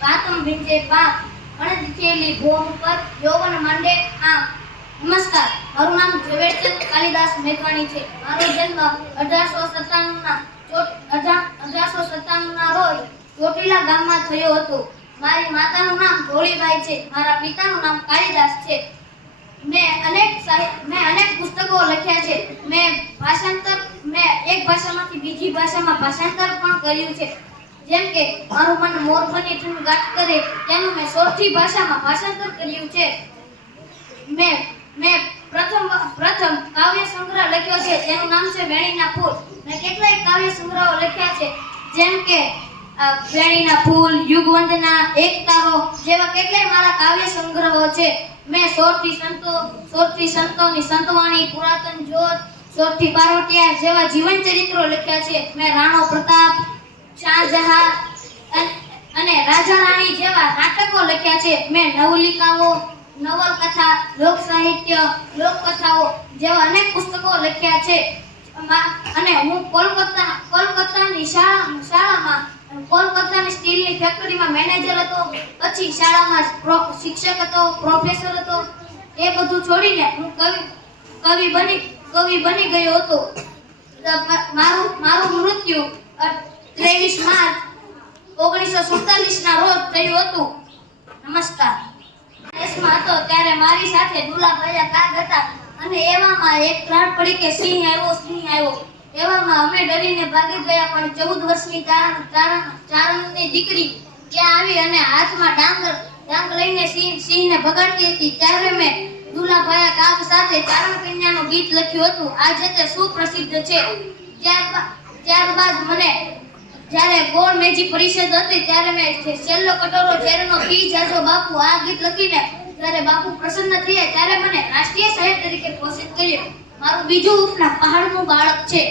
પાતમ વિંજે પાક અણદિખેલી ભૂમ પર યૌવન માંડે આમ. નમસ્કાર, મારું નામ ઝવેરચંદ કાલિદાસ મેઘાણી છે. મારો જન્મ 1897 ના રોજ ચોટીલા ગામમાં થયો હતો. મારી માતાનું નામ ધોળીબાઈ છે. મારા પિતાનું નામ કાલિદાસ છે. મેં અનેક પુસ્તકો લખ્યા છે. મેં એક ભાષામાંથી બીજી ભાષામાં ભાષાંતર પણ કર્યું છે. જેમ કે મારું મન મોરબની ધૂન ગાટ કરે તેનું મેં સોરઠી ભાષામાં ભાષાંતર કર્યું છે. મેં પ્રથમ કાવ્ય સંગ્રહ લખ્યો છે, તેનું નામ છે વેણીના ફૂલ. મેં કેટલાય કાવ્ય સંગ્રહો લખ્યા છે, જેમ કે વેણીના ફૂલ, યુગવંદના, એક તારો જેવા કેટલાય મારા કાવ્ય સંગ્રહો છે. મેં સોરઠી સંતોની સંતવાણી, પુરાતન જ્યોત, સોરઠી બારોટિયા જેવા જીવન ચરિત્રો લખ્યા છે. મેં રાણો પ્રતાપ, શાહજહાં અને રાજા રાણી જેવા નાટકો લખ્યા છે. મેં નવલિકાઓ, નવલકથા, લોક સાહિત્ય, લોકકથાઓ જેવા અનેક પુસ્તકો લખ્યા છે. અને હું કોલકાતાની શાળામાં કોલકાતાની સ્ટીલની ફેક્ટરીમાં મેનેજર હતો. પછી શાળામાં શિક્ષક હતો, પ્રોફેસર હતો. એ બધું છોડીને હું કવિ બની ગયો હતો. મારું મૃત્યુ 23 માર્ચ 1947 ના રોજ થયું હતું. નમસ્કાર. દેશમાં હતો ત્યારે મારી સાથે દુલાભાઈ કાગ હતા અને એવામાં એક રાત પડી કે સિંહ આવ્યો. એવામાં અમે ડરીને ભાગી ગયા, પણ 14 વર્ષની ચારણની દીકરી ત્યાં આવી અને હાથમાં ડાંગ લઈને સિંહને ભગાડતી હતી. ત્યારે મેં દુલાભાઈ કાગ સાથે ચારણ કન્યાનું ગીત લખ્યું હતું. આજે તે સુપ્રસિદ્ધ છે. ત્યારબાદ મને જ્યારે ગોળ મેજી પરિષદ હતી ત્યારે મેં છેલ્લો કટોરો ઝેરનો પી જાજો બાપુ આ ગીત લખીને ત્યારે બાપુ પ્રસન્ન થયા ત્યારે મને રાષ્ટ્રીય સાહેબ તરીકે ઘોષિત કર્યો. મારું બીજું ઉપનામ પહાડનું બાળક છે.